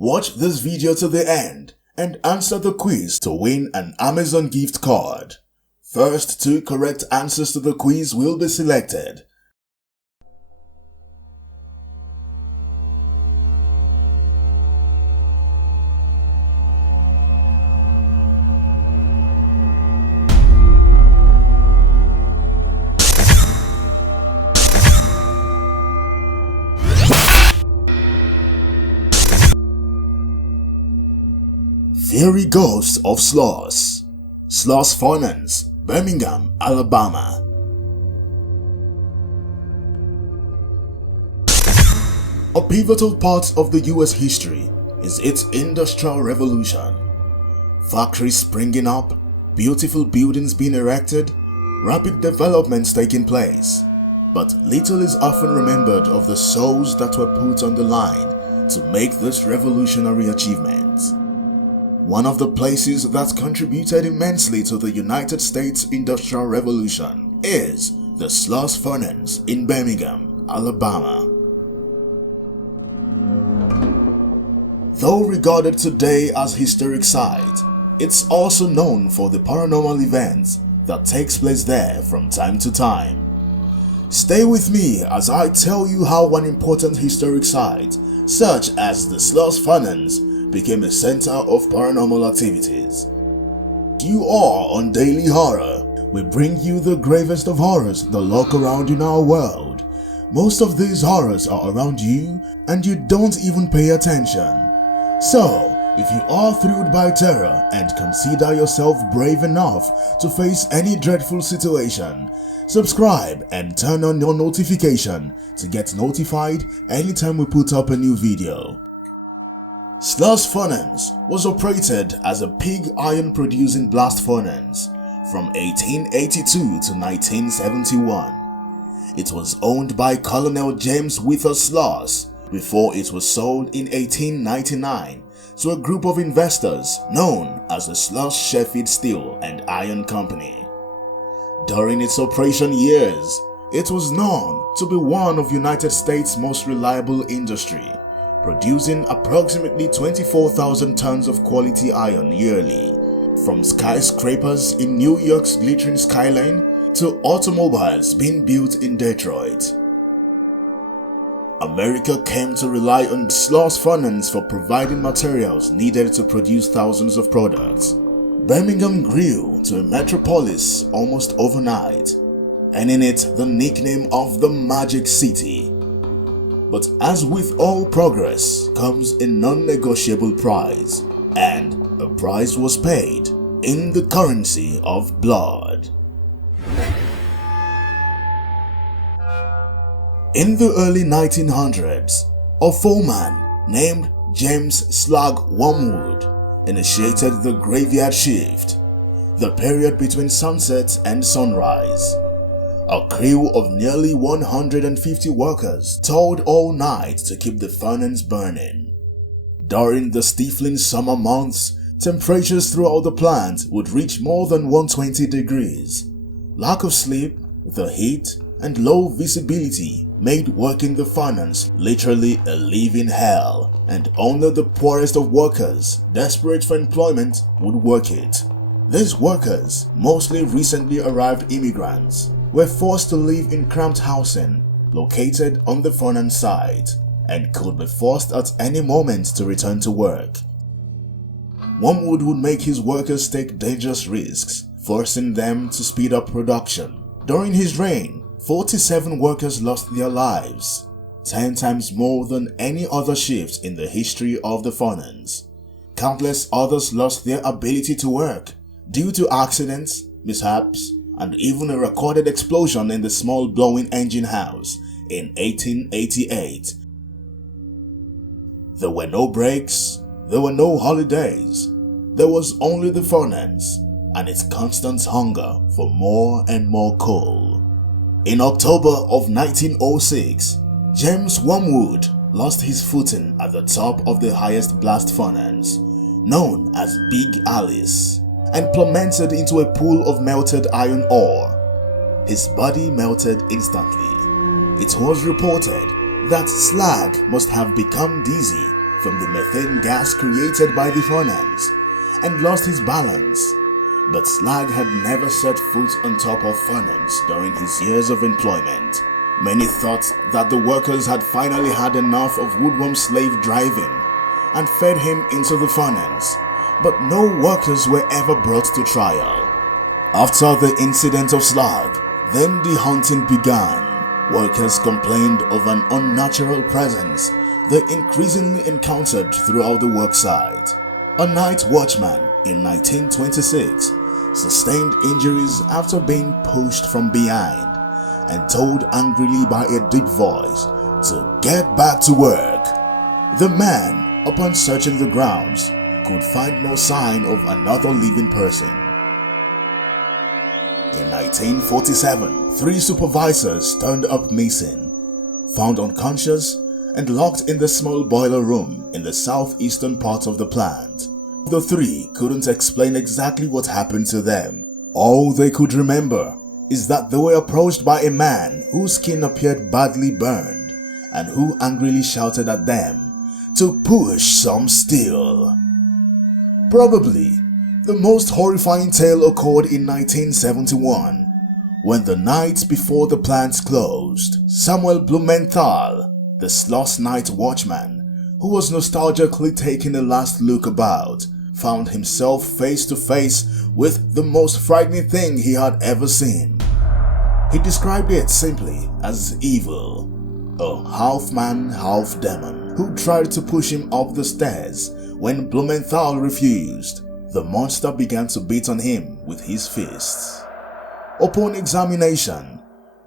Watch this video to the end and answer the quiz to win an Amazon gift card. First 2 correct answers to the quiz will be selected. Fiery Ghost of Sloss. Sloss Furnace Birmingham, Alabama. A pivotal part of the US history is its Industrial Revolution. Factories springing up, beautiful buildings being erected, rapid developments taking place. But little is often remembered of the souls that were put on the line to make this revolutionary achievement. One of the places that contributed immensely to the United States Industrial Revolution is the Sloss Furnace in Birmingham, Alabama. Though regarded today as historic site, it's also known for the paranormal events that takes place there from time to time. Stay with me as I tell you how an important historic site, such as the Sloss Furnace, became a center of paranormal activities. You are on Daily Horror. We bring you the gravest of horrors that lurk around in our world. Most of these horrors are around you and you don't even pay attention. So, if you are thrilled by terror and consider yourself brave enough to face any dreadful situation, subscribe and turn on your notification to get notified anytime we put up a new video. Sloss Furnace was operated as a pig iron producing blast furnace from 1882 to 1971. It was owned by Colonel James Sloss before it was sold in 1899 to a group of investors known as the Sloss Sheffield Steel and Iron Company. During its operation years, it was known to be one of United States' most reliable industry, producing approximately 24,000 tons of quality iron yearly, from skyscrapers in New York's glittering skyline to automobiles being built in Detroit. America came to rely on Sloss Furnace for providing materials needed to produce thousands of products. Birmingham grew to a metropolis almost overnight, earning it the nickname of the Magic City. But as with all progress comes a non-negotiable price, and a price was paid in the currency of blood. In the early 1900s, a foreman named James Slag initiated the graveyard shift, the period between sunset and sunrise. A crew of nearly 150 workers toiled all night to keep the furnace burning. During the stifling summer months, temperatures throughout the plant would reach more than 120 degrees. Lack of sleep, the heat, and low visibility made working the furnace literally a living hell, and only the poorest of workers, desperate for employment, would work it. These workers, mostly recently arrived immigrants, were forced to live in cramped housing located on the furnace site and could be forced at any moment to return to work. Wormwood would make his workers take dangerous risks, forcing them to speed up production. During his reign, 47 workers lost their lives, 10 times more than any other shift in the history of the furnace. Countless others lost their ability to work due to accidents, mishaps, and even a recorded explosion in the small blowing engine house in 1888. There were no breaks, there were no holidays, there was only the furnace and its constant hunger for more and more coal. In October of 1906, James Wormwood lost his footing at the top of the highest blast furnace, known as Big Alice, and plummeted into a pool of melted iron ore. His body melted instantly. It was reported that Slag must have become dizzy from the methane gas created by the furnace and lost his balance. But Slag had never set foot on top of furnace during his years of employment. Many thought that the workers had finally had enough of woodworm slave driving and fed him into the furnace, but no workers were ever brought to trial. After the incident of Slag, then the haunting began. Workers complained of an unnatural presence they increasingly encountered throughout the worksite. A night watchman in 1926 sustained injuries after being pushed from behind and told angrily by a deep voice to get back to work. The man, upon searching the grounds, could find no sign of another living person. In 1947, 3 supervisors turned up missing, found unconscious and locked in the small boiler room in the southeastern part of the plant. The 3 couldn't explain exactly what happened to them. All they could remember is that they were approached by a man whose skin appeared badly burned and who angrily shouted at them to push some steel. Probably the most horrifying tale occurred in 1971, when the night before the plant closed, Samuel Blumenthal, the Sloss night watchman, who was nostalgically taking a last look about, found himself face to face with the most frightening thing he had ever seen. He described it simply as evil, a half-man, half-demon who tried to push him up the stairs. When Blumenthal refused, the monster began to beat on him with his fists. Upon examination,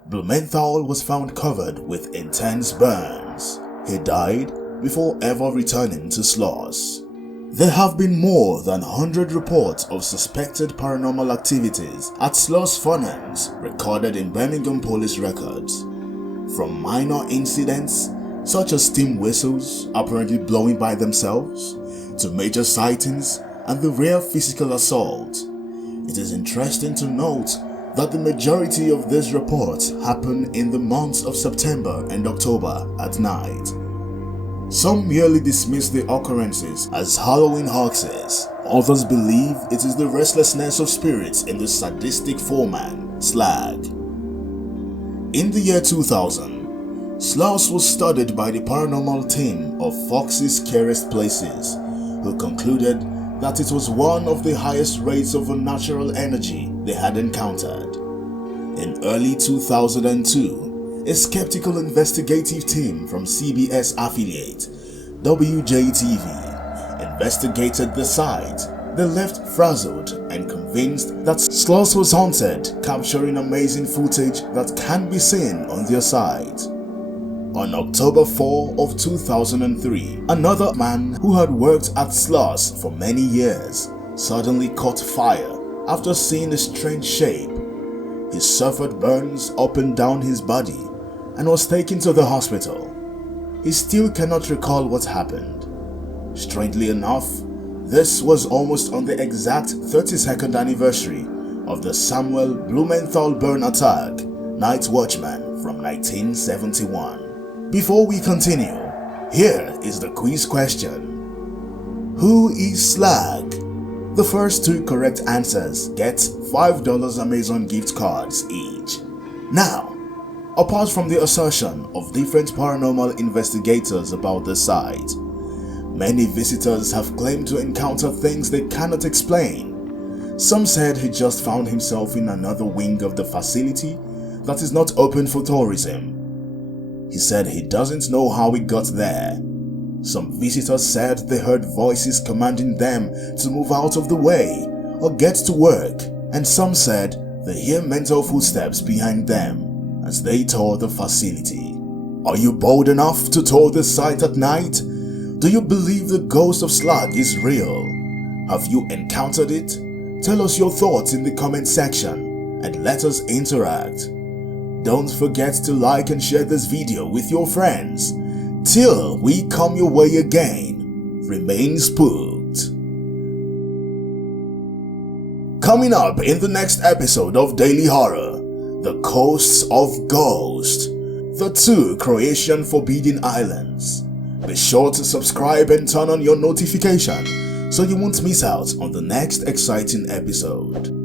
Blumenthal was found covered with intense burns. He died before ever returning to Sloss. There have been more than 100 reports of suspected paranormal activities at Sloss Furnace recorded in Birmingham police records. From minor incidents such as steam whistles apparently blowing by themselves, to major sightings and the rare physical assault. It is interesting to note that the majority of these reports happen in the months of September and October at night. Some merely dismiss the occurrences as Halloween hoaxes. Others believe it is the restlessness of spirits in the sadistic foreman, Slag. In the year 2000, Sloss was studied by the paranormal team of Fox's Scariest Places, who concluded that it was one of the highest rates of unnatural energy they had encountered. In early 2002, a skeptical investigative team from CBS affiliate WJTV investigated the site. They left frazzled and convinced that Sloss was haunted, capturing amazing footage that can be seen on their site. On October 4 of 2003, another man who had worked at Sloss for many years suddenly caught fire after seeing a strange shape. He suffered burns up and down his body and was taken to the hospital. He still cannot recall what happened. Strangely enough, this was almost on the exact 32nd anniversary of the Samuel Blumenthal burn attack, night watchman from 1971. Before we continue, here is the quiz question. Who is Slag? The first 2 correct answers get $5 Amazon gift cards each. Now, apart from the assertion of different paranormal investigators about the site, many visitors have claimed to encounter things they cannot explain. Some said he just found himself in another wing of the facility that is not open for tourism. He said he doesn't know how he got there. Some visitors said they heard voices commanding them to move out of the way or get to work, and some said they hear mental footsteps behind them as they tour the facility. Are you bold enough to tour the site at night? Do you believe the ghost of Slag is real? Have you encountered it? Tell us your thoughts in the comment section and let us interact. Don't forget to like and share this video with your friends. Till we come your way again, remain spooked. Coming up in the next episode of Daily Horror, the Coasts of Ghost, the 2 Croatian Forbidden Islands, Be sure to subscribe and turn on your notification so you won't miss out on the next exciting episode.